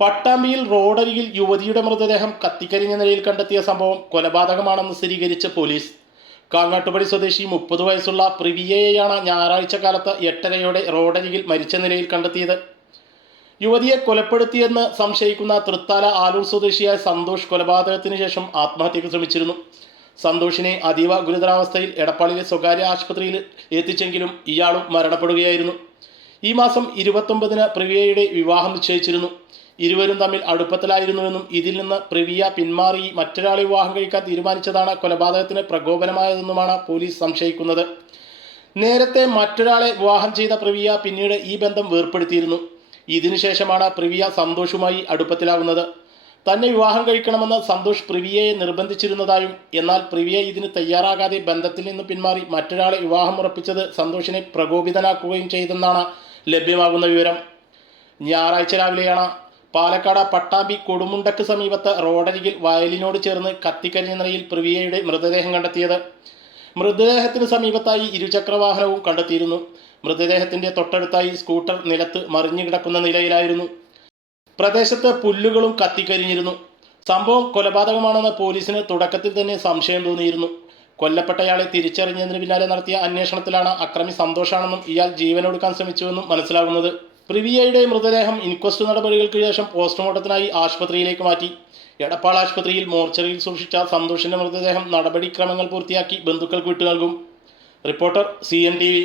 പട്ടാമ്പിയിൽ റോഡരികിൽ യുവതിയുടെ മൃതദേഹം കത്തിക്കരിഞ്ഞ നിലയിൽ കണ്ടെത്തിയ സംഭവം കൊലപാതകമാണെന്ന് സ്ഥിരീകരിച്ച് പോലീസ്. കാങ്ങാട്ടുപടി സ്വദേശി 30 വയസ്സുള്ള പ്രിവിയയെയാണ് ഞായറാഴ്ച കാലത്ത് 8:30 റോഡരികിൽ മരിച്ച നിലയിൽ കണ്ടെത്തിയത്. യുവതിയെ കൊലപ്പെടുത്തിയെന്ന് സംശയിക്കുന്ന തൃത്താല ആലൂർ സ്വദേശിയായ സന്തോഷ് കൊലപാതകത്തിന് ശേഷം ആത്മഹത്യക്ക് ശ്രമിച്ചിരുന്നു. സന്തോഷിനെ അതീവ ഗുരുതരാവസ്ഥയിൽ എടപ്പാളിലെ സ്വകാര്യ ആശുപത്രിയിൽ എത്തിച്ചെങ്കിലും ഇയാളും മരണപ്പെടുകയായിരുന്നു. ഈ മാസം 29-ന് പ്രിവിയയുടെ വിവാഹം നിശ്ചയിച്ചിരുന്നു. ഇരുവരും തമ്മിൽ അടുപ്പത്തിലായിരുന്നുവെന്നും ഇതിൽ നിന്ന് പ്രിവിയ പിന്മാറി മറ്റൊരാളെ വിവാഹം കഴിക്കാൻ തീരുമാനിച്ചതാണ് കൊലപാതകത്തിന് പ്രകോപനമായതെന്നുമാണ് പോലീസ് സംശയിക്കുന്നത്. നേരത്തെ മറ്റൊരാളെ വിവാഹം ചെയ്ത പ്രിവിയ പിന്നീട് ഈ ബന്ധം വേർപ്പെടുത്തിയിരുന്നു. ഇതിനുശേഷമാണ് പ്രിവിയ സന്തോഷുമായി അടുപ്പത്തിലാകുന്നത്. തന്നെ വിവാഹം കഴിക്കണമെന്ന് സന്തോഷ് പ്രിവിയയെ നിർബന്ധിച്ചിരുന്നതായും എന്നാൽ പ്രിവിയ ഇതിന് തയ്യാറാകാതെ ബന്ധത്തിൽ നിന്ന് പിന്മാറി മറ്റൊരാളെ വിവാഹം ഉറപ്പിച്ചത് സന്തോഷിനെ പ്രകോപിതനാക്കുകയും ചെയ്തെന്നാണ് ലഭ്യമാകുന്ന വിവരം. ഞായറാഴ്ച രാവിലെയാണ് പാലക്കാട് പട്ടാമ്പി കൊടുമുണ്ടക്ക് സമീപത്ത് റോഡരികിൽ വയലിനോട് ചേർന്ന് കത്തിക്കരിഞ്ഞ നിലയിൽ പ്രിവിയയുടെ മൃതദേഹം കണ്ടെത്തിയത്. മൃതദേഹത്തിന് സമീപത്തായി ഇരുചക്രവാഹനവും കണ്ടെത്തിയിരുന്നു. മൃതദേഹത്തിന്റെ തൊട്ടടുത്തായി സ്കൂട്ടർ നിലത്ത് മറിഞ്ഞു കിടക്കുന്ന നിലയിലായിരുന്നു. പ്രദേശത്ത് പുല്ലുകളും കത്തിക്കരിഞ്ഞിരുന്നു. സംഭവം കൊലപാതകമാണെന്ന് പോലീസിന് തുടക്കത്തിൽ തന്നെ സംശയം തോന്നിയിരുന്നു. കൊല്ലപ്പെട്ടയാളെ തിരിച്ചറിഞ്ഞതിന് പിന്നാലെ നടത്തിയ അന്വേഷണത്തിലാണ് അക്രമി സന്തോഷാണെന്നും ഇയാൾ ജീവനൊടുക്കാൻ ശ്രമിച്ചുവെന്നും മനസ്സിലാകുന്നത്. പ്രിവിയയുടെ മൃതദേഹം ഇൻക്വസ്റ്റ് നടപടികൾക്ക് ശേഷം പോസ്റ്റ്മോർട്ടത്തിനായി ആശുപത്രിയിലേക്ക് മാറ്റി. എടപ്പാൾ ആശുപത്രിയിൽ മോർച്ചറിയിൽ സൂക്ഷിച്ച സന്തോഷിന്റെ മൃതദേഹം നടപടിക്രമങ്ങൾ പൂർത്തിയാക്കി ബന്ധുക്കൾക്ക് വിട്ടു നൽകും. Reporter CNTV.